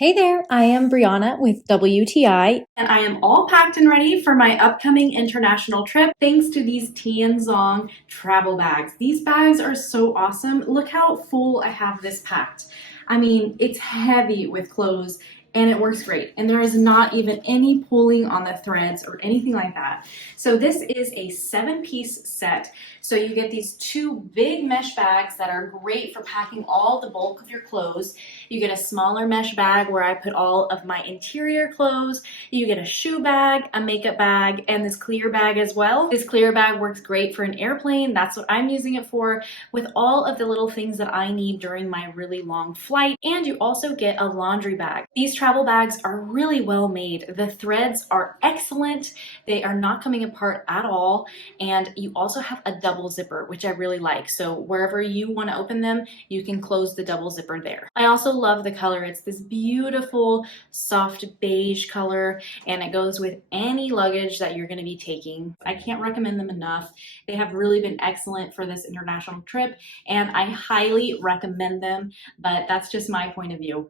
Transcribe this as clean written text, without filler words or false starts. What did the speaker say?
Hey there, I am Brianna with WTI. And I am all packed and ready for my upcoming international trip thanks to these TianZong travel bags. These bags are so awesome. Look how full I have this packed. I mean, it's heavy with clothes and it works great. And there is not even any pulling on the threads or anything like that. So this is a 7-piece set. So you get these two big mesh bags that are great for packing all the bulk of your clothes. You get a smaller mesh bag where I put all of my interior clothes. You get a shoe bag, a makeup bag, and this clear bag as well. This clear bag works great for an airplane. That's what I'm using it for, with all of the little things that I need during my really long flight. And you also get a laundry bag. These travel bags are really well made. The threads are excellent. They are not coming apart at all. And you also have a double zipper, which I really like. So wherever you want to open them, you can close the double zipper there. I also love the color. It's this beautiful soft beige color, and it goes with any luggage that you're going to be taking. I can't recommend them enough. They have really been excellent for this international trip, and I highly recommend them, but that's just my point of view.